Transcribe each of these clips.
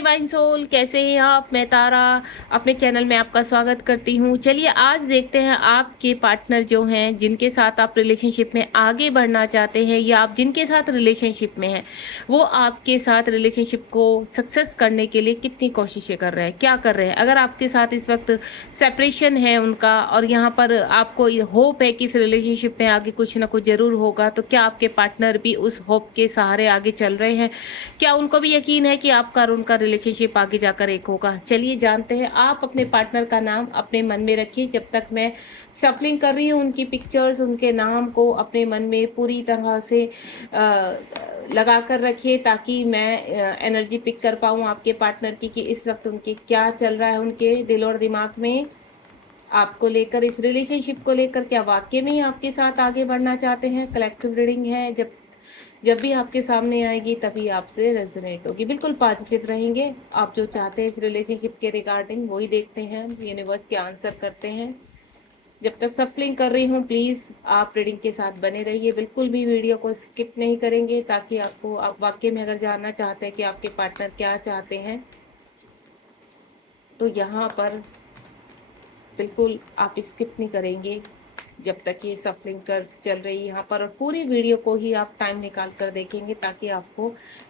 Divine soul, कैसे हैं आप? मैं तारा अपने चैनल में आपका स्वागत करती हूँ। चलिए आज देखते हैं आपके पार्टनर जो हैं, जिनके साथ आप रिलेशनशिप में आगे बढ़ना चाहते हैं या आप जिनके साथ रिलेशनशिप में हैं, वो आपके साथ रिलेशनशिप को सक्सेस करने के लिए कितनी कोशिशें कर रहे हैं, क्या कर रहे हैं। अगर आपके साथ इस वक्त सेपरेशन है उनका और यहाँ पर आपको होप है कि इस रिलेशनशिप में आगे कुछ ना कुछ ज़रूर होगा, तो क्या आपके पार्टनर भी उस होप के सहारे आगे चल रहे हैं? क्या उनको भी यकीन है कि आपका और उनका रिलेशनशिप आगे जाकर एक होगा? चलिए जानते हैं। आप अपने पार्टनर का नाम अपने मन में रखिए। जब तक मैं शफलिंग कर रही हूँ, उनकी पिक्चर्स, उनके नाम को अपने मन में पूरी तरह से लगा कर रखिए, ताकि मैं एनर्जी पिक कर पाऊँ आपके पार्टनर की कि इस वक्त उनके क्या चल रहा है, उनके दिल और दिमाग में आपको लेकर, इस रिलेशनशिप को लेकर। क्या वाकई में ही आपके साथ आगे बढ़ना चाहते हैं? कलेक्टिव रीडिंग है, जब जब भी आपके सामने आएगी तभी आपसे रेजोनेट होगी। बिल्कुल पॉजिटिव रहेंगे। आप जो चाहते हैं इस रिलेशनशिप के रिगार्डिंग वही देखते हैं, यूनिवर्स के आंसर करते हैं। जब तक सफलिंग कर रही हूँ, प्लीज़ आप रीडिंग के साथ बने रहिए, बिल्कुल भी वीडियो को स्किप नहीं करेंगे, ताकि आपको, आप वाकई में अगर जानना चाहते हैं कि आपके पार्टनर क्या चाहते हैं, तो यहाँ पर बिल्कुल आप स्किप नहीं करेंगे जब तक ये सफलिंग कर चल रही है यहाँ पर। और पूरी वीडियो को ही आप टाइम निकाल कर देखेंगे ताकि आपको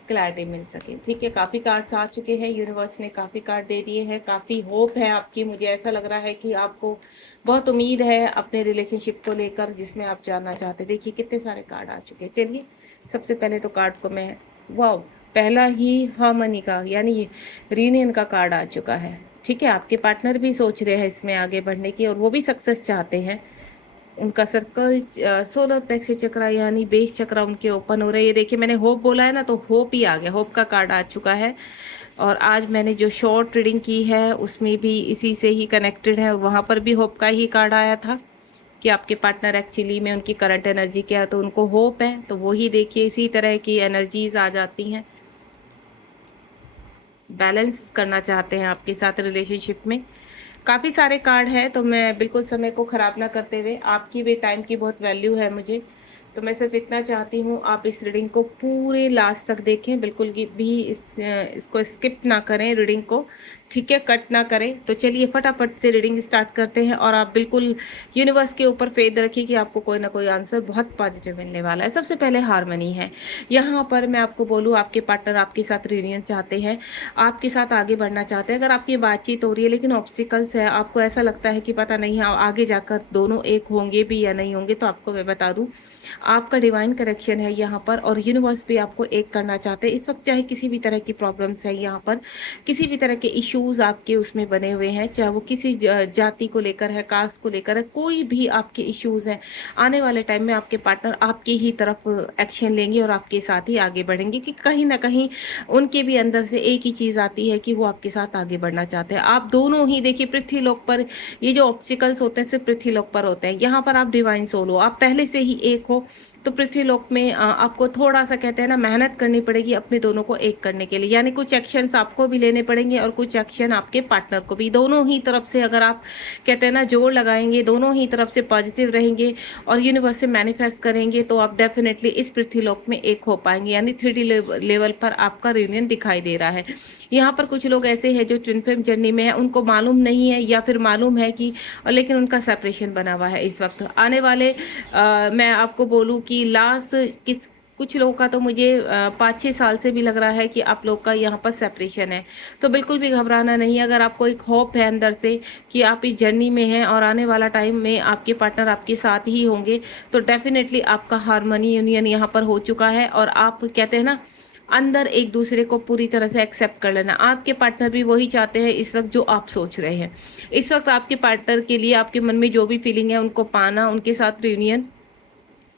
क्लैरिटी मिल सके। ठीक है, काफ़ी कार्ड्स आ चुके हैं, यूनिवर्स ने काफ़ी कार्ड दे दिए हैं, काफ़ी होप है आपकी। मुझे ऐसा लग रहा है कि आपको बहुत उम्मीद है अपने रिलेशनशिप को लेकर, जिसमें आप जानना चाहते हैं। देखिए कितने सारे कार्ड आ चुके हैं। चलिए सबसे पहले तो कार्ड को मैं, वाह, पहला ही हार्मनी का यानी रीयूनियन का कार्ड आ चुका है। ठीक है, आपके पार्टनर भी सोच रहे हैं इसमें आगे बढ़ने की और वो भी सक्सेस चाहते हैं। उनका सर्कल सोलर प्लेक्स चक्र यानी बेस चक्र उनके ओपन हो रहे हैं। ये देखिए, मैंने होप बोला है ना, तो होप ही आ गया, होप का कार्ड आ चुका है। और आज मैंने जो शॉर्ट रीडिंग की है उसमें भी इसी से ही कनेक्टेड है, वहाँ पर भी होप का ही कार्ड आया था कि आपके पार्टनर एक्चुअली में उनकी करंट एनर्जी क्या है, तो उनको होप है। तो वही देखिए, इसी तरह की एनर्जीज आ जाती हैं। बैलेंस करना चाहते हैं आपके साथ रिलेशनशिप में। काफ़ी सारे कार्ड हैं, तो मैं बिल्कुल समय को ख़राब ना करते हुए, आपकी भी टाइम की बहुत वैल्यू है मुझे, तो मैं सिर्फ इतना चाहती हूँ आप इस रीडिंग को पूरे लास्ट तक देखें, बिल्कुल भी इसको स्किप ना करें रीडिंग को। ठीक है, कट ना करें। तो चलिए फटाफट से रीडिंग स्टार्ट करते हैं और आप बिल्कुल यूनिवर्स के ऊपर फेथ रखिए कि आपको कोई ना कोई आंसर बहुत पॉजिटिव मिलने वाला है। सबसे पहले हार्मनी है। यहाँ पर मैं आपको बोलूँ, आपके पार्टनर आपके साथ रियूनियन चाहते हैं, आपके साथ आगे बढ़ना चाहते हैं। अगर आपकी बातचीत हो रही है लेकिन ऑब्स्टिकल्स है, आपको ऐसा लगता है कि पता नहीं आगे जाकर दोनों एक होंगे भी या नहीं होंगे, तो आपको मैं बता दूं, आपका डिवाइन करेक्शन है यहाँ पर और यूनिवर्स भी आपको एक करना चाहते हैं इस वक्त। चाहे किसी भी तरह की प्रॉब्लम्स है यहाँ पर, किसी भी तरह के इश्यूज आपके उसमें बने हुए हैं, चाहे वो किसी जाति को लेकर है, कास्ट को लेकर है, कोई भी आपके इश्यूज हैं, आने वाले टाइम में आपके पार्टनर आपकी ही तरफ एक्शन लेंगे और आपके साथ ही आगे बढ़ेंगे। कि कहीं ना कहीं उनके भी अंदर से एक ही चीज़ आती है कि वो आपके साथ आगे बढ़ना चाहते हैं। आप दोनों ही देखिए, पृथ्वी लोक पर ये जो ऑब्स्टिकल्स होते हैं सिर्फ पृथ्वी लोक पर होते हैं। यहाँ पर आप डिवाइन सोल हो, आप पहले से ही एक हो, तो पृथ्वी लोक में आपको थोड़ा सा, कहते हैं ना, मेहनत करनी पड़ेगी अपने दोनों को एक करने के लिए। यानी कुछ एक्शंस आपको भी लेने पड़ेंगे और कुछ एक्शन आपके पार्टनर को भी। दोनों ही तरफ से अगर आप, कहते हैं ना, जोर लगाएंगे, दोनों ही तरफ से पॉजिटिव रहेंगे और यूनिवर्स से मैनिफेस्ट करेंगे, तो आप डेफिनेटली इस पृथ्वी लोक में एक हो पाएंगे। यानी 3D लेवल पर आपका रियूनियन दिखाई दे रहा है। यहाँ पर कुछ लोग ऐसे हैं जो ट्विन फ्लेम जर्नी में है, उनको मालूम नहीं है या फिर मालूम है कि, लेकिन उनका सेपरेशन बना हुआ है इस वक्त। आने वाले मैं आपको बोलूँ कि लास्ट कुछ लोगों का तो मुझे 5-6 साल से भी लग रहा है कि आप लोग का यहाँ पर सेपरेशन है। तो बिल्कुल भी घबराना नहीं। अगर आपको एक होप है अंदर से कि आप इस जर्नी में हैं और आने वाला टाइम में आपके पार्टनर आपके साथ ही होंगे, तो डेफिनेटली आपका हार्मनी यूनियन यहाँ पर हो चुका है और आप, कहते हैं ना, अंदर एक दूसरे को पूरी तरह से एक्सेप्ट कर लेना। आपके पार्टनर भी वही चाहते हैं इस वक्त जो आप सोच रहे हैं। इस वक्त आपके पार्टनर के लिए आपके मन में जो भी फीलिंग है उनको पाना, उनके साथ रियूनियन,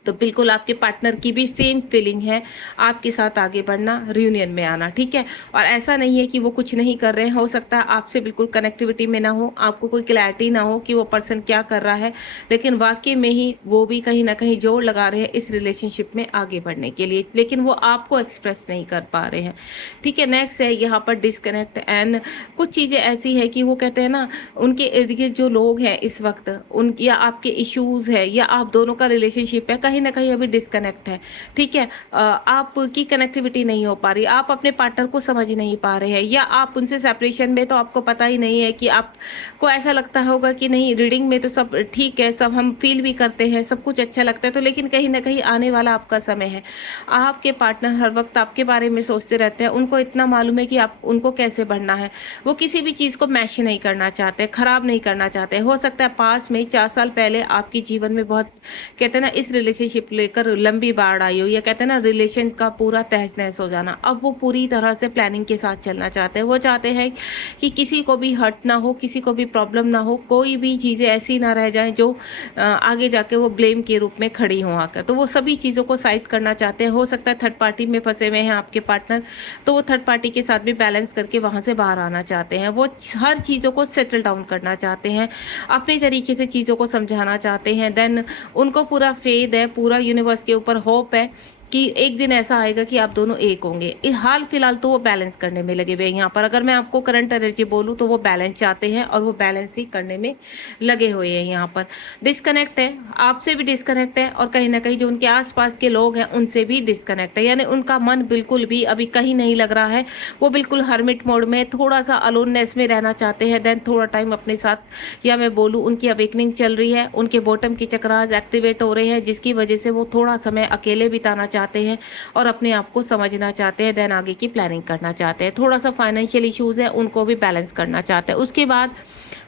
तो बिल्कुल आपके पार्टनर की भी सेम फीलिंग है, आपके साथ आगे बढ़ना, रियूनियन में आना। ठीक है, और ऐसा नहीं है कि वो कुछ नहीं कर रहे हैं। हो सकता है आपसे बिल्कुल कनेक्टिविटी में ना हो, आपको कोई क्लैरिटी ना हो कि वो पर्सन क्या कर रहा है, लेकिन वाकई में ही वो भी कहीं ना कहीं जोर लगा रहे हैं इस रिलेशनशिप में आगे बढ़ने के लिए, लेकिन वो आपको एक्सप्रेस नहीं कर पा रहे हैं। ठीक है, नेक्स्ट है यहाँ पर डिस्कनेक्ट एंड कुछ चीज़ें ऐसी है कि वो, कहते हैं ना, उनके इर्द गिर्द जो लोग हैं इस वक्त, उन या आपके इश्यूज है या आप दोनों का रिलेशनशिप है, कहीं ना कहीं अभी डिस्कनेक्ट है, ठीक है। आपकी कनेक्टिविटी नहीं हो पा रही, आप अपने पार्टनर को समझ ही नहीं पा रहे हैं, या आप उनसे सेपरेशन में तो आपको पता ही नहीं है कि आपको ऐसा लगता होगा कि नहीं, रीडिंग में तो सब ठीक है, सब हम फील भी करते हैं, सब कुछ अच्छा लगता है, तो लेकिन कहीं ना कहीं आने वाला आपका समय है। आपके पार्टनर हर वक्त आपके बारे में सोचते रहते हैं, उनको इतना मालूम है कि आप उनको कैसे बढ़ना है। वो किसी भी चीज़ को मैश नहीं करना चाहते, खराब नहीं करना चाहते। हो सकता है पास में 4 साल पहले आपके जीवन में बहुत, कहते हैं ना, इस रिलेशनशिप लेकर लंबी बाढ़ आई हो, या कहते हैं ना रिलेशन का पूरा तहस नहस हो जाना। अब वो पूरी तरह से प्लानिंग के साथ चलना चाहते हैं। वो चाहते हैं कि किसी को भी हर्ट ना हो, किसी को भी प्रॉब्लम ना हो, कोई भी चीज़ें ऐसी ना रह जाएं जो आगे जाके वो ब्लेम के रूप में खड़ी हों आकर। तो वो सभी चीज़ों को साइड करना चाहते हैं। हो सकता है थर्ड पार्टी में फंसे हुए हैं आपके पार्टनर, तो वो थर्ड पार्टी के साथ भी बैलेंस करके वहाँ से बाहर आना चाहते हैं। वो हर चीज़ों को सेटल डाउन करना चाहते हैं, अपने तरीके से चीज़ों को समझाना चाहते हैं। देन उनको पूरा फेथ है, पूरा यूनिवर्स के ऊपर होप है कि एक दिन ऐसा आएगा कि आप दोनों एक होंगे। हाल फिलहाल तो वो बैलेंस करने में लगे हुए हैं यहाँ पर। अगर मैं आपको करंट एनर्जी बोलूँ तो वो बैलेंस चाहते हैं, और वो बैलेंस ही करने में लगे हुए हैं यहाँ पर। डिस्कनेक्ट है, आपसे भी डिस्कनेक्ट है, और कहीं ना कहीं जो उनके आसपास के लोग हैं उनसे भी डिस्कनेक्ट है। यानी उनका मन बिल्कुल भी अभी कहीं नहीं लग रहा है। वो बिल्कुल हर्मिट मोड में, थोड़ा सा अलोननेस में रहना चाहते हैं। देन थोड़ा टाइम अपने साथ, या मैं बोलूँ उनकी अवेकनिंग चल रही है, उनके बॉटम के चक्रास एक्टिवेट हो रहे हैं, जिसकी वजह से वो थोड़ा समय अकेले बिताना चाहते हैं और अपने आप को समझना चाहते हैं। देन आगे की प्लानिंग करना चाहते हैं। थोड़ा सा फाइनेंशियल इश्यूज है, उनको भी बैलेंस करना चाहते हैं। उसके बाद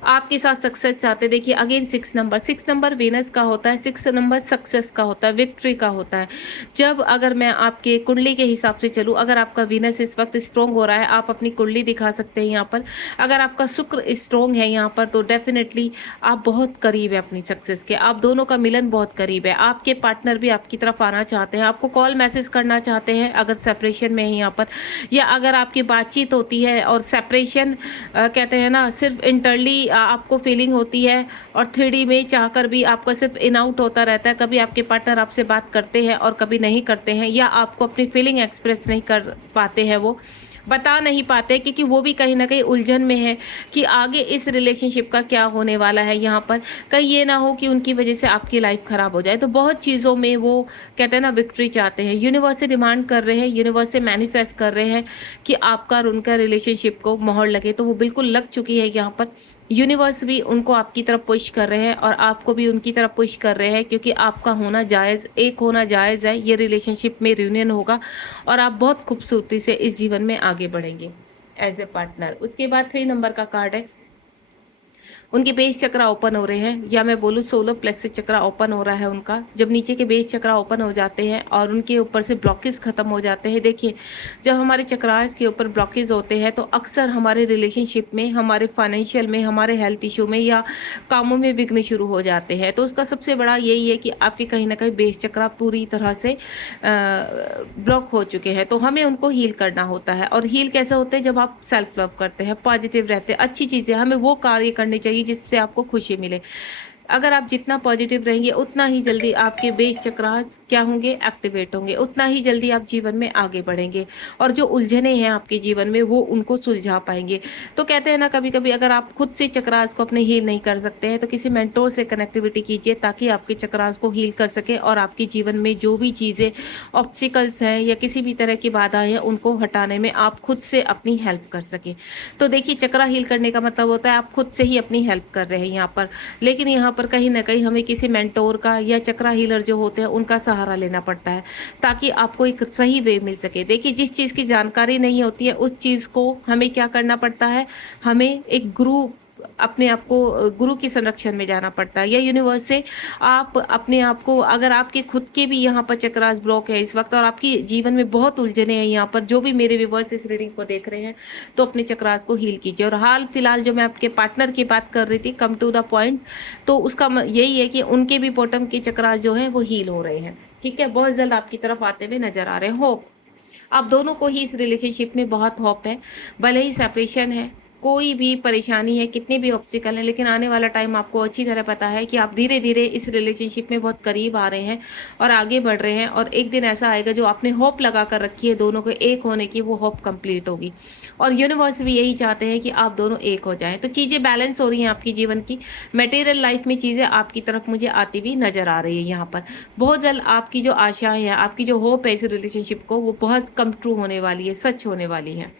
आपके साथ सक्सेस चाहते हैं। देखिए अगेन 6 नंबर वीनस का होता है, 6 नंबर सक्सेस का होता है, विक्ट्री का होता है। जब अगर मैं आपके कुंडली के हिसाब से चलूँ, अगर आपका वीनस इस वक्त स्ट्रॉन्ग हो रहा है, आप अपनी कुंडली दिखा सकते हैं यहाँ पर। अगर आपका शुक्र स्ट्रॉन्ग है यहाँ पर, तो डेफिनेटली आप बहुत करीब है अपनी सक्सेस के। आप दोनों का मिलन बहुत करीब है। आपके पार्टनर भी आपकी तरफ आना चाहते हैं, आपको कॉल मैसेज करना चाहते हैं अगर सेपरेशन में है यहाँ पर, या अगर आपकी बातचीत होती है और सेपरेशन कहते हैं ना सिर्फ इंटरली आपको फीलिंग होती है, और 3D में चाहकर भी आपका सिर्फ इन आउट होता रहता है। कभी आपके पार्टनर आपसे बात करते हैं और कभी नहीं करते हैं, या आपको अपनी फीलिंग एक्सप्रेस नहीं कर पाते हैं, वो बता नहीं पाते, क्योंकि वो भी कहीं ना कहीं उलझन में है कि आगे इस रिलेशनशिप का क्या होने वाला है यहाँ पर। कहीं ये ना हो कि उनकी वजह से आपकी लाइफ खराब हो जाए। तो बहुत चीज़ों में वो कहते हैं ना विक्ट्री चाहते हैं। यूनिवर्स से डिमांड कर रहे हैं, यूनिवर्स से मैनिफेस्ट कर रहे हैं कि आपका और उनका रिलेशनशिप को मोहर लगे। तो वो बिल्कुल लग चुकी है यहाँ पर। यूनिवर्स भी उनको आपकी तरफ पुश कर रहे हैं, और आपको भी उनकी तरफ पुश कर रहे हैं, क्योंकि आपका होना जायज़, एक होना जायज़ है। ये रिलेशनशिप में रियूनियन होगा, और आप बहुत खूबसूरती से इस जीवन में आगे बढ़ेंगे एज ए पार्टनर। उसके बाद 3 नंबर का कार्ड है, उनके बेस चक्रा ओपन हो रहे हैं, या मैं बोलूँ सोलर प्लेक्स चक्रा ओपन हो रहा है उनका। जब नीचे के बेस चक्रा ओपन हो जाते हैं और उनके ऊपर से ब्लॉकेज खत्म हो जाते हैं। देखिए जब हमारे चक्रास के ऊपर ब्लॉकेज होते हैं तो अक्सर हमारे रिलेशनशिप में, हमारे फाइनेंशियल में, हमारे हेल्थ इशू में या कामों में विघ्न शुरू हो जाते हैं। तो उसका सबसे बड़ा यही है कि आपके कहीं ना कहीं बेस चक्रा पूरी तरह से ब्लॉक हो चुके हैं। तो हमें उनको हील करना होता है। और हील कैसे होते हैं? जब आप सेल्फ लव करते हैं, पॉजिटिव रहते हैं, अच्छी चीज़ें, हमें वो कार्य करने चाहिए जिससे आपको खुशी मिले। अगर आप जितना पॉजिटिव रहेंगे उतना ही जल्दी आपके बेस चक्रास क्या होंगे? एक्टिवेट होंगे। उतना ही जल्दी आप जीवन में आगे बढ़ेंगे, और जो उलझने हैं आपके जीवन में वो उनको सुलझा पाएंगे। तो कहते हैं ना, कभी कभी अगर आप खुद से चक्रास को अपने हील नहीं कर सकते हैं तो किसी मेंटोर से कनेक्टिविटी कीजिए, ताकि आपके चक्रास को हील कर सके, और आपके जीवन में जो भी चीज़ें ऑब्स्टिकल्स हैं या किसी भी तरह की बाधाएं हैं उनको हटाने में आप खुद से अपनी हेल्प कर सके। तो देखिए चक्रा हील करने का मतलब होता है आप खुद से ही अपनी हेल्प कर रहे हैं यहाँ पर। लेकिन यहाँ पर कहीं ना कहीं हमें किसी मेंटोर का या चक्रा हीलर जो होते हैं उनका सहारा लेना पड़ता है, ताकि आपको एक सही वे मिल सके। देखिए जिस चीज़ की जानकारी नहीं होती है उस चीज़ को हमें क्या करना पड़ता है? हमें एक गुरु, अपने आप को गुरु की संरक्षण में जाना पड़ता है, या यूनिवर्स से आप अपने आप को, अगर आपके खुद के भी यहाँ पर चक्रास ब्लॉक है इस वक्त और आपकी जीवन में बहुत उलझने हैं यहाँ पर, जो भी मेरे व्यूअर्स इस रीडिंग को देख रहे हैं, तो अपने चक्रास को हील कीजिए। और हाल फिलहाल जो मैं आपके पार्टनर की बात कर रही थी, कम टू द पॉइंट, तो उसका यही है कि उनके भी बॉटम के चक्रास जो हैं वो हील हो रहे हैं। ठीक है, बहुत जल्द आपकी तरफ आते हुए नजर आ रहे हैं। होप आप दोनों को ही इस रिलेशनशिप में बहुत होप है। भले ही सेपरेशन है, कोई भी परेशानी है, कितने भी ऑब्स्टिकल हैं, लेकिन आने वाला टाइम आपको अच्छी तरह पता है कि आप धीरे-धीरे इस रिलेशनशिप में बहुत करीब आ रहे हैं और आगे बढ़ रहे हैं, और एक दिन ऐसा आएगा जो आपने होप लगा कर रखी है दोनों के एक होने की, वो होप कंप्लीट होगी। और यूनिवर्स भी यही चाहते हैं कि आप दोनों एक हो जाएँ। तो चीज़ें बैलेंस हो रही हैं आपकी जीवन की। मटेरियल लाइफ में चीज़ें आपकी तरफ मुझे आती हुई नज़र आ रही है यहाँ पर। बहुत जल्द आपकी जो आशाएँ हैं, आपकी जो होप है इस रिलेशनशिप को, वो बहुत कम ट्रू होने वाली है, सच होने वाली है।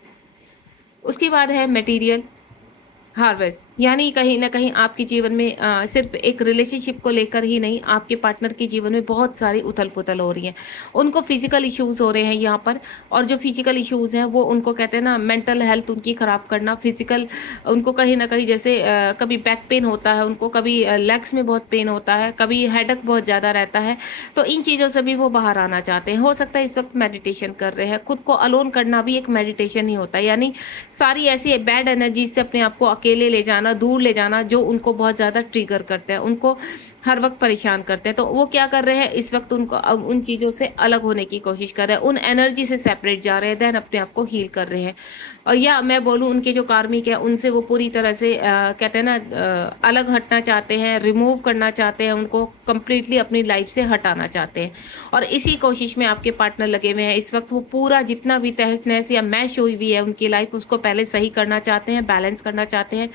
उसके बाद है मटेरियल हार्वेस्ट, यानी कहीं न कहीं आपके जीवन में सिर्फ़ एक रिलेशनशिप को लेकर ही नहीं, आपके पार्टनर के जीवन में बहुत सारी उथल-पुथल हो रही है। उनको फ़िज़िकल इश्यूज़ हो रहे हैं यहाँ पर, और जो फ़िज़िकल इश्यूज़ हैं वो उनको कहते हैं ना, मेंटल हेल्थ उनकी ख़राब करना, फ़िज़िकल उनको कहीं न कहीं जैसे कभी बैक पेन होता है उनको, कभी लेग्स में बहुत पेन होता है, कभी हेडेक बहुत ज़्यादा रहता है। तो इन चीज़ों से भी वो बाहर आना चाहते हैं। हो सकता है इस वक़्त मेडिटेशन कर रहे हैं, खुद को अलोन करना भी एक मेडिटेशन ही होता है, यानी सारी ऐसी बैड एनर्जी से अपने आप को अकेले ले जाना, दूर ले जाना, जो उनको बहुत ज़्यादा ट्रिगर करते हैं, उनको हर वक़्त परेशान करते हैं। तो वो क्या कर रहे हैं इस वक़्त, उनको अब उन चीज़ों से अलग होने की कोशिश कर रहे हैं, उन एनर्जी से सेपरेट जा रहे हैं, देन अपने आप को हील कर रहे हैं। और या मैं बोलूँ उनके जो कार्मिक है उनसे वो पूरी तरह से कहते हैं ना अलग हटना चाहते हैं, रिमूव करना चाहते हैं, उनको कंप्लीटली अपनी लाइफ़ से हटाना चाहते हैं। और इसी कोशिश में आपके पार्टनर लगे हुए हैं। इस वक़्त वो पूरा जितना भी तहस-नहस या मैश हुई हुई है उनकी लाइफ़, उसको पहले सही करना चाहते हैं, बैलेंस करना चाहते हैं।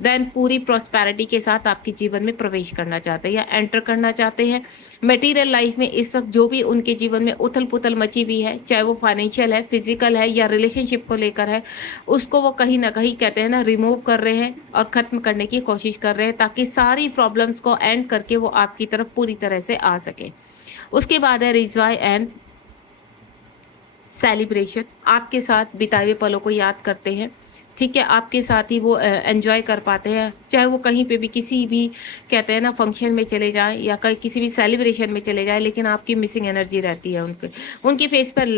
देन पूरी प्रॉस्पेरिटी के साथ आपके जीवन में प्रवेश करना चाहते हैं या एंटर करना चाहते हैं। मटेरियल लाइफ़ में इस वक़्त जो भी उनके जीवन में उथल-पुथल मची हुई है, चाहे वो फाइनेंशियल है, फिज़िकल है या रिलेशनशिप को लेकर है, उसको वो कहीं न कहीं कहते हैं ना रिमूव कर रहे हैं और ख़त्म करने की कोशिश कर रहे हैं, ताकि सारी प्रॉब्लम्स को एंड करके वो आपकी तरफ पूरी तरह से आ सकें। उसके बाद है रिजॉय एंड सेलिब्रेशन, आपके साथ बिताए हुए पलों को याद करते हैं, ठीक है? आपके साथ ही वो एन्जॉय कर पाते हैं, चाहे वो कहीं पे भी किसी भी कहते हैं ना फंक्शन में चले जाएँ या कहीं किसी भी सेलिब्रेशन में चले जाएँ, लेकिन आपकी मिसिंग एनर्जी रहती है उनके उनके फेस पर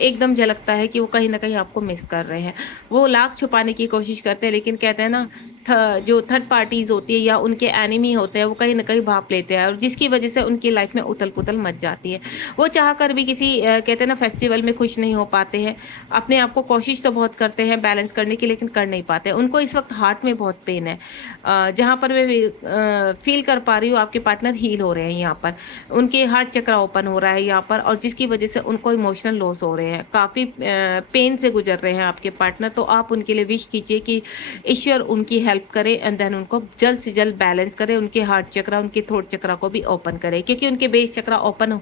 एकदम झलकता है कि वो कहीं न कहीं आपको मिस कर रहे हैं। वो लाख छुपाने की कोशिश करते हैं, लेकिन कहते हैं ना जो थर्ड पार्टीज़ होती है या उनके एनिमी होते हैं, वो कहीं न कहीं भाँप लेते हैं, और जिसकी वजह से उनकी लाइफ़ में उथल-पुथल मच जाती है। वो चाह कर भी किसी कहते हैं ना फेस्टिवल में खुश नहीं हो पाते हैं। अपने आप को कोशिश तो बहुत करते हैं बैलेंस करने की, लेकिन कर नहीं पाते। उनको इस वक़्त हार्ट में बहुत पेन है। जहाँ पर मैं फ़ील कर पा रही हूँ आपके पार्टनर हील हो रहे हैं यहाँ पर। उनके हार्ट चक्र ओपन हो रहा है यहाँ पर, और जिसकी वजह से उनको इमोशनल लॉस हो रहे हैं। काफ़ी पेन से गुज़र रहे हैं आपके पार्टनर। तो आप उनके लिए विश कीजिए कि ईश्वर उनकी हेल्प करे, एंड देन उनको जल्द से जल्द बैलेंस करे, उनके हार्ट चक्र, उनके थ्रोट चक्र को भी ओपन करे, क्योंकि उनके बेस चक्र ओपन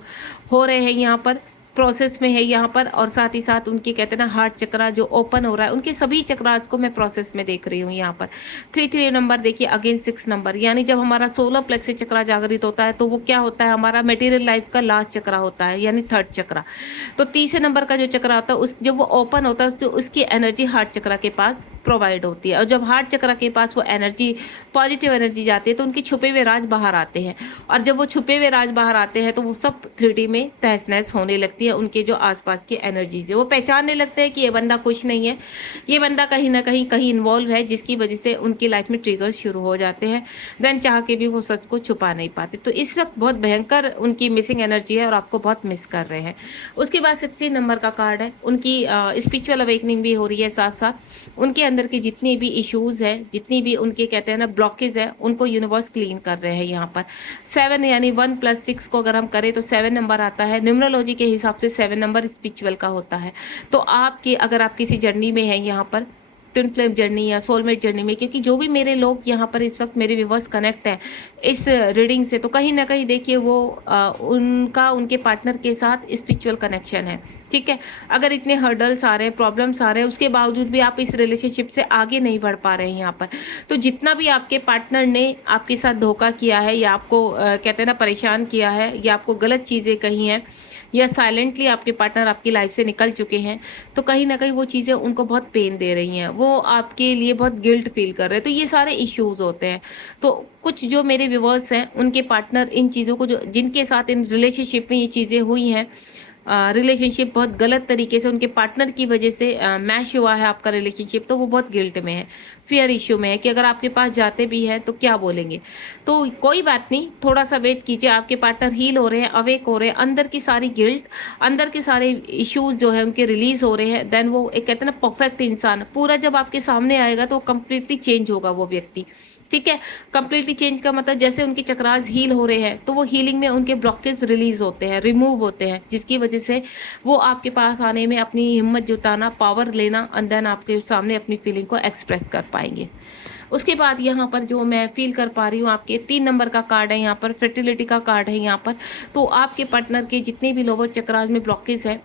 हो रहे हैं यहाँ पर, प्रोसेस में है यहाँ पर। और साथ ही साथ उनके कहते हैं ना हार्ट चक्रा जो ओपन हो रहा है, उनके सभी चक्रास को मैं प्रोसेस में देख रही हूँ यहाँ पर। 3 नंबर देखिए, अगेन 6 नंबर, यानी जब हमारा सोलर प्लेक्स चक्रा जागृत होता है तो वो क्या होता है, हमारा मटेरियल लाइफ का लास्ट चक्रा होता है, यानी थर्ड चक्रा। तो तीसरे नंबर का जो चक्रा होता है उस जब वो ओपन होता है तो उसकी एनर्जी हार्ट चक्रा के पास प्रोवाइड होती है, और जब हार्ट चक्र के पास वो एनर्जी, पॉजिटिव एनर्जी जाती है, तो उनके छुपे हुए राज बाहर आते हैं। और जब वो छुपे हुए राज बाहर आते हैं तो वो सब 3D में तहस-नहस होने लगती है। उनके जो आसपास की एनर्जीज है वो पहचानने लगते हैं कि ये बंदा खुश नहीं है, ये बंदा कहीं ना कहीं इन्वॉल्व है, जिसकी वजह से उनकी लाइफ में ट्रिगर्स शुरू हो जाते हैं। देन चाह के भी वो सच को छुपा नहीं पाते। तो इस वक्त बहुत भयंकर उनकी मिसिंग एनर्जी है और आपको बहुत मिस कर रहे हैं। उसके बाद 16 नंबर का कार्ड है, उनकी स्पिरिचुअल अवेकनिंग भी हो रही है, साथ साथ उनके अंदर की जितनी भी इश्यूज है, जितनी भी उनके कहते हैं ना ब्लॉकेज है, उनको यूनिवर्स क्लीन कर रहे हैं यहाँ पर। 7 यानी 1 + 6 को अगर हम करें तो 7 नंबर आता है। न्यूमरोलॉजी के हिसाब से 7 नंबर स्पिरिचुअल का होता है। तो आपकी अगर आप किसी जर्नी में हैं यहाँ पर, ट्विन फ्लेम जर्नी या सोलमेट जर्नी में, क्योंकि जो भी मेरे लोग यहाँ पर इस वक्त मेरे व्यूवर्स कनेक्ट हैं इस रीडिंग से, तो कहीं ना कहीं देखिए वो उनका उनके पार्टनर के साथ स्पिरिचुअल कनेक्शन है, ठीक है। अगर इतने हर्डल्स आ रहे हैं, प्रॉब्लम्स आ रहे हैं, उसके बावजूद भी आप इस रिलेशनशिप से आगे नहीं बढ़ पा रहे हैं यहाँ पर, तो जितना भी आपके पार्टनर ने आपके साथ धोखा किया है या आपको कहते हैं ना परेशान किया है या आपको गलत चीज़ें कही हैं या साइलेंटली आपके पार्टनर आपकी लाइफ से निकल चुके हैं, तो कहीं ना कहीं वो चीज़ें उनको बहुत पेन दे रही हैं, वो आपके लिए बहुत गिल्ट फील कर रहे हैं। तो ये सारे इश्यूज होते हैं। तो कुछ जो मेरे व्यूवर्स हैं उनके पार्टनर इन चीज़ों को, जो जिनके साथ इन रिलेशनशिप में ये चीज़ें हुई हैं, रिलेशनशिप बहुत गलत तरीके से उनके पार्टनर की वजह से मैश हुआ है आपका रिलेशनशिप, तो वो बहुत गिल्ट में है, फियर इश्यू में है कि अगर आपके पास जाते भी हैं तो क्या बोलेंगे। तो कोई बात नहीं, थोड़ा सा वेट कीजिए, आपके पार्टनर हील हो रहे हैं, अवेक हो रहे हैं, अंदर की सारी गिल्ट, अंदर के सारे इश्यूज जो है उनके रिलीज हो रहे हैं, देन वो एक कहते हैं ना परफेक्ट इंसान पूरा जब आपके सामने आएगा तो कंप्लीटली चेंज होगा वो व्यक्ति। ठीक है, कंप्लीटली चेंज का मतलब जैसे उनके चक्रास हील हो रहे हैं तो वो हीलिंग में उनके ब्लॉकेज रिलीज होते हैं, रिमूव होते हैं, जिसकी वजह से वो आपके पास आने में अपनी हिम्मत जुटाना, पावर लेना, एंड देन आपके सामने अपनी फीलिंग को एक्सप्रेस कर पाएंगे। उसके बाद यहाँ पर जो मैं फील कर पा रही हूँ, आपके 3 नंबर का कार्ड है, यहाँ पर फर्टिलिटी का कार्ड है यहाँ पर। तो आपके पार्टनर के जितने भी लोअर चक्रास में ब्लॉकेज है,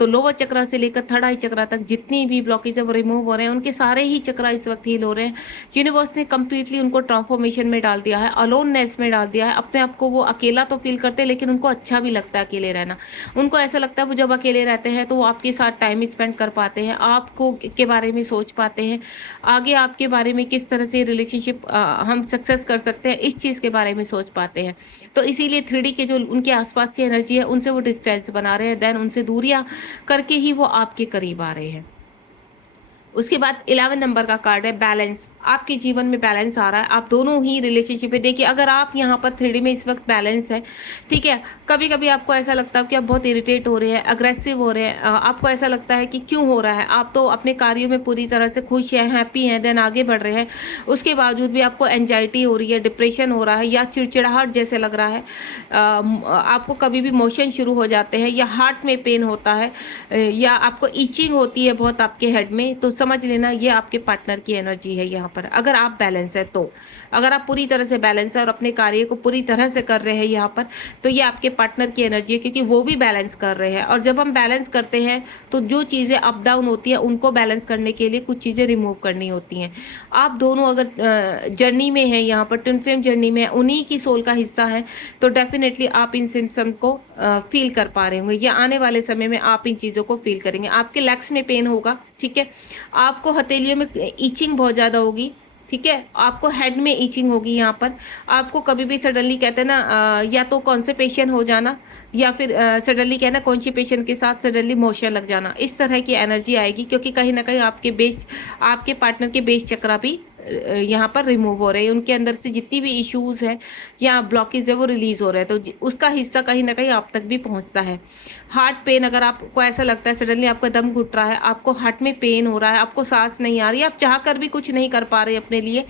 तो लोअर चक्रा से लेकर थर्ड आई चक्रा तक जितनी भी ब्लॉकेज है वो रिमूव हो रहे हैं, उनके सारे ही चक्रा इस वक्त हील हो रहे हैं। यूनिवर्स ने कंप्लीटली उनको ट्रांसफॉर्मेशन में डाल दिया है, अलोननेस में डाल दिया है, अपने आप को वो अकेला तो फील करते हैं लेकिन उनको अच्छा भी लगता है अकेले रहना। उनको ऐसा लगता है वो जब अकेले रहते हैं तो वो आपके साथ टाइम स्पेंड कर पाते हैं, आपको के बारे में सोच पाते हैं, आगे आपके बारे में किस तरह से रिलेशनशिप हम सक्सेस कर सकते हैं इस चीज़ के बारे में सोच पाते हैं। तो इसीलिए 3D के जो उनके आसपास की एनर्जी है उनसे वो डिस्टेंस बना रहे हैं, देन उनसे दूरियां करके ही वो आपके करीब आ रहे हैं। उसके बाद 11 नंबर का कार्ड है बैलेंस। आपके जीवन में बैलेंस आ रहा है, आप दोनों ही रिलेशनशिप में देखिए, अगर आप यहाँ पर 3D में इस वक्त बैलेंस है, ठीक है, कभी कभी आपको ऐसा लगता है कि आप बहुत इरिटेट हो रहे हैं, अग्रेसिव हो रहे हैं, आपको ऐसा लगता है कि क्यों हो रहा है, आप तो अपने कार्यों में पूरी तरह से खुश हैं, हैप्पी हैं, देन आगे बढ़ रहे हैं, उसके बावजूद भी आपको एंजाइटी हो रही है, डिप्रेशन हो रहा है, या चिड़चिड़ाहट जैसे लग रहा है, आपको कभी भी मोशन शुरू हो जाते हैं, या हार्ट में पेन होता है, या आपको ईचिंग होती है बहुत आपके हेड में, तो समझ लेना ये आपके पार्टनर की एनर्जी है यहाँ पर। अगर आप बैलेंस है तो, अगर आप पूरी तरह से बैलेंस है और अपने कार्य को पूरी तरह से कर रहे हैं यहाँ पर, तो ये आपके पार्टनर की एनर्जी है, क्योंकि वो भी बैलेंस कर रहे हैं। और जब हम बैलेंस करते हैं तो जो चीज़ें अप डाउन होती हैं उनको बैलेंस करने के लिए कुछ चीज़ें रिमूव करनी होती हैं। आप दोनों अगर जर्नी में हैं, यहाँ पर ट्विन फ्लेम जर्नी में, उन्हीं की सोल का हिस्सा है, तो डेफिनेटली आप इन सिम्पटम को फील कर पा रहे होंगे, या आने वाले समय में आप इन चीज़ों को फील करेंगे। आपके लेग्स में पेन होगा, ठीक है, आपको हथेलियों में ईचिंग बहुत ज़्यादा होगी, ठीक है, आपको हेड में ईचिंग होगी यहाँ पर, आपको कभी भी सडनली कहते हैं ना या तो कॉन्स्टिपेशन हो जाना, या फिर सडनली कहना कॉन्स्टिपेशन के साथ सडनली मोशन लग जाना, इस तरह की एनर्जी आएगी, क्योंकि कहीं ना कहीं आपके बेस, आपके पार्टनर के बेस चक्रा भी यहाँ पर रिमूव हो रहे हैं, उनके अंदर से जितनी भी इश्यूज है या ब्लॉकेज है वो रिलीज हो रहे हैं, तो उसका हिस्सा कहीं ना कहीं आप तक भी पहुँचता है। हार्ट पेन, अगर आपको ऐसा लगता है सडनली आपका दम घुट रहा है, आपको हार्ट में पेन हो रहा है, आपको सांस नहीं आ रही, आप चाह कर भी कुछ नहीं कर पा रहे अपने लिए,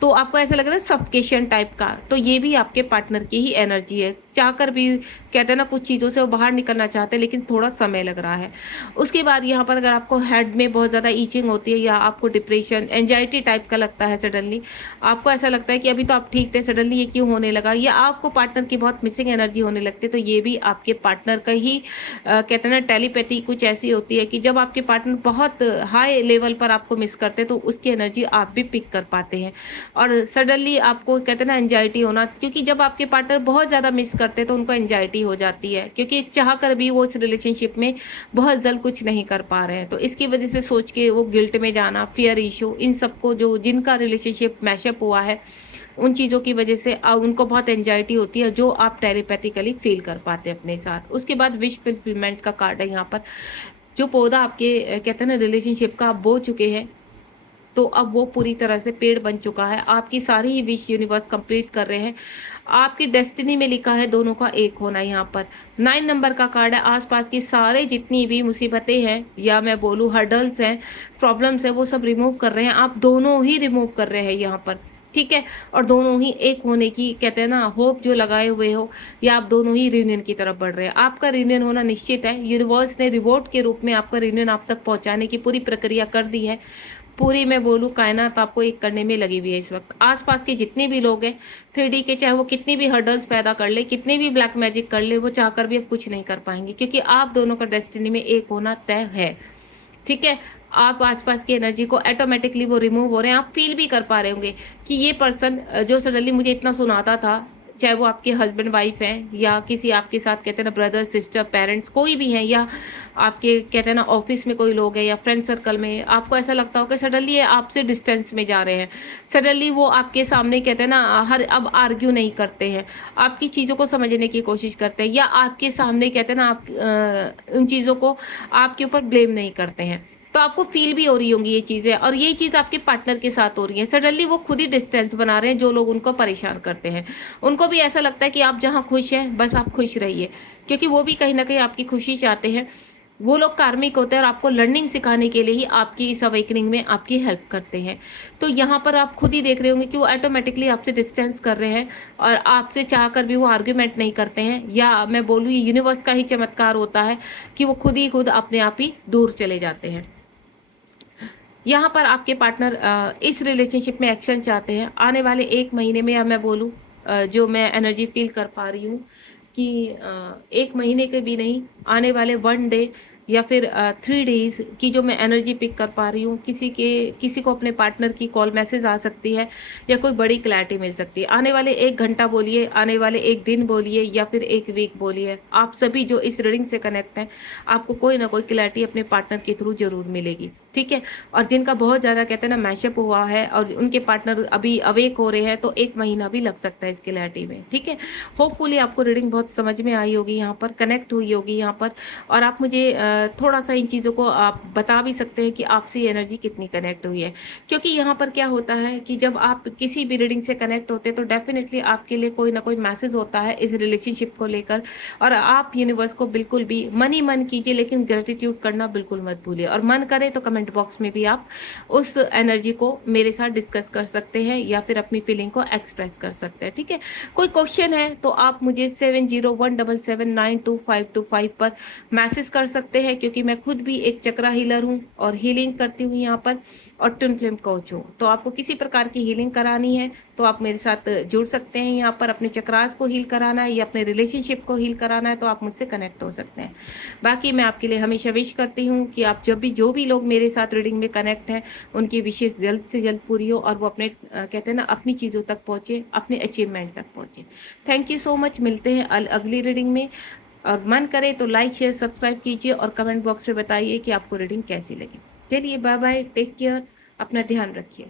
तो आपको ऐसा लग रहा है सफोकेशन टाइप का, तो ये भी आपके पार्टनर की ही एनर्जी है। चाहकर भी कहते हैं ना कुछ चीज़ों से वो बाहर निकलना चाहते हैं लेकिन थोड़ा समय लग रहा है। उसके बाद यहाँ पर अगर आपको हेड में बहुत ज़्यादा ईचिंग होती है, या आपको डिप्रेशन, एंजाइटी टाइप का लगता है, सडनली आपको ऐसा लगता है कि अभी तो आप ठीक थे, सडनली ये क्यों होने लगा, या आपको पार्टनर की बहुत मिसिंग एनर्जी होने लगती है, तो ये भी आपके पार्टनर का ही कहते हैं ना टेलीपैथी कुछ ऐसी होती है कि जब आपके पार्टनर बहुत हाई लेवल पर आपको मिस करते हैं तो उसकी एनर्जी आप भी पिक कर पाते हैं। और सडनली आपको कहते हैं ना एंजाइटी होना, क्योंकि जब आपके पार्टनर बहुत ज़्यादा मिस करते हैं तो उनको एंजाइटी हो जाती है, क्योंकि चाह कर भी वो इस रिलेशनशिप में बहुत जल्द कुछ नहीं कर पा रहे हैं, तो इसकी वजह से सोच के वो गिल्ट में जाना, फियर इशू, इन सबको जो जिनका रिलेशनशिप मैशअप हुआ है उन चीज़ों की वजह से उनको बहुत एंजाइटी होती है, जो आप टेलीपैथिकली फील कर पाते हैं अपने साथ। उसके बाद विश फुलफिलमेंट का कार्ड है यहाँ पर। जो पौधा आपके कहते हैं ना रिलेशनशिप का आप बो चुके हैं, तो अब वो पूरी तरह से पेड़ बन चुका है, आपकी सारी ही विश यूनिवर्स कंप्लीट कर रहे हैं। आपकी डेस्टिनी में लिखा है दोनों का एक होना। यहाँ पर 9 नंबर का कार्ड है। आसपास की सारे जितनी भी मुसीबतें हैं, या मैं बोलूँ हर्डल्स हैं, प्रॉब्लम्स हैं, वो सब रिमूव कर रहे हैं, आप दोनों ही रिमूव कर रहे हैं यहाँ पर, ठीक है, और दोनों ही एक होने की कहते हैं ना होप जो लगाए हुए हो, या आप दोनों ही रियूनियन की तरफ बढ़ रहे हैं। आपका रियूनियन होना निश्चित है, यूनिवर्स ने रिवॉर्ड के रूप में आपका रियूनियन आप तक पहुंचाने की पूरी प्रक्रिया कर दी है। पूरी मैं बोलूँ कायनात आपको एक करने में लगी हुई है इस वक्त। आसपास के जितने भी लोग हैं 3D के, चाहे वो कितनी भी हर्डल्स पैदा कर ले, कितने भी ब्लैक मैजिक कर ले, वो चाहकर भी अब कुछ नहीं कर पाएंगे, क्योंकि आप दोनों का डेस्टिनी में एक होना तय है, ठीक है। आप आसपास की एनर्जी को ऑटोमेटिकली वो रिमूव हो रहे हैं, आप फील भी कर पा रहे होंगे कि ये पर्सन जो सडनली मुझे इतना सुनाता था, चाहे वो आपके हस्बैंड वाइफ हैं या किसी आपके साथ कहते हैं ना ब्रदर सिस्टर पेरेंट्स कोई भी है, या आपके कहते हैं ना ऑफिस में कोई लोग हैं या फ्रेंड सर्कल में, आपको ऐसा लगता हो कि सडनली आपसे डिस्टेंस में जा रहे हैं, सडनली वो आपके सामने कहते हैं ना हर अब आर्ग्यू नहीं करते हैं, आपकी चीज़ों को समझने की कोशिश करते हैं, या आपके सामने कहते हैं ना आप उन चीज़ों को आपके ऊपर ब्लेम नहीं करते हैं, तो आपको फील भी हो रही होंगी ये चीज़ें, और ये चीज़ आपके पार्टनर के साथ हो रही है। सडनली वो खुद ही डिस्टेंस बना रहे हैं, जो लोग उनको परेशान करते हैं, उनको भी ऐसा लगता है कि आप जहाँ खुश हैं बस आप खुश रहिए, क्योंकि वो भी कहीं ना कहीं आपकी खुशी चाहते हैं। वो लोग कार्मिक होते हैं और आपको लर्निंग सिखाने के लिए ही आपकी इस अवेकनिंग में आपकी हेल्प करते हैं। तो यहाँ पर आप खुद ही देख रहे होंगे कि वो ऑटोमेटिकली आपसे डिस्टेंस कर रहे हैं, और आपसे चाह कर भी वो आर्ग्यूमेंट नहीं करते हैं, या मैं बोलूँ ये यूनिवर्स का ही चमत्कार होता है कि वो खुद ही खुद अपने आप ही दूर चले जाते हैं। यहाँ पर आपके पार्टनर इस रिलेशनशिप में एक्शन चाहते हैं आने वाले 1 महीने में, या मैं बोलूँ जो मैं एनर्जी फील कर पा रही हूँ कि 1 महीने के भी नहीं, आने वाले 1 डे या फिर 3 डेज की जो मैं एनर्जी पिक कर पा रही हूँ, किसी को अपने पार्टनर की कॉल मैसेज आ सकती है, या कोई बड़ी क्लैरिटी मिल सकती है। आने वाले 1 घंटा बोलिए, आने वाले 1 दिन बोलिए, या फिर 1 वीक बोलिए, आप सभी जो इस रीडिंग से कनेक्ट हैं, आपको कोई ना कोई क्लैरिटी अपने पार्टनर के थ्रू जरूर मिलेगी, ठीक है। और जिनका बहुत ज़्यादा कहते हैं ना मैशअप हुआ है और उनके पार्टनर अभी अवेक हो रहे हैं, तो 1 महीना भी लग सकता है इस क्लैरिटी में, ठीक है। होपफुली आपको रीडिंग बहुत समझ में आई होगी, यहाँ पर कनेक्ट हुई होगी यहाँ पर, और आप मुझे थोड़ा सा इन चीज़ों को आप बता भी सकते हैं कि आपसे एनर्जी कितनी कनेक्ट हुई है। क्योंकि यहाँ पर क्या होता है कि जब आप किसी भी रीडिंग से कनेक्ट होते हैं तो डेफिनेटली आपके लिए कोई ना कोई मैसेज होता है इस रिलेशनशिप को लेकर, और आप यूनिवर्स को बिल्कुल भी मन ही मन कीजिए, लेकिन ग्रेटिट्यूड करना बिल्कुल मत भूलिए, और मन करे तो कमेंट बॉक्स में भी आप उस एनर्जी को मेरे साथ डिस्कस कर सकते हैं, या फिर अपनी फीलिंग को एक्सप्रेस कर सकते हैं, ठीक है। कोई क्वेश्चन है तो आप मुझे 7017792525 पर मैसेज कर सकते हैं, क्योंकि मैं खुद भी एक चक्रा हीलर हूँ और हीलिंग करती हूँ यहाँ पर, और ट्विन फ्लेम कोच हूँ। तो आपको किसी प्रकार की हीलिंग करानी है तो आप मेरे साथ जुड़ सकते हैं यहाँ पर। अपने चक्रास को हील कराना है या अपने रिलेशनशिप को हील कराना है तो आप मुझसे कनेक्ट हो सकते हैं। बाकी मैं आपके लिए हमेशा विश करती हूँ कि आप जो भी लोग मेरे साथ रीडिंग में कनेक्ट हैं, उनकी विशेष जल्द से जल्द पूरी हो, और वो अपने कहते हैं ना अपनी चीज़ों तक पहुँचे, अपने अचीवमेंट तक पहुँचे। Thank you so much. मिलते हैं अगली रीडिंग में, और मन करे तो लाइक शेयर सब्सक्राइब कीजिए, और कमेंट बॉक्स में बताइए कि आपको रीडिंग कैसी लगी। चलिए बाय बाय, टेक केयर, अपना ध्यान रखिए।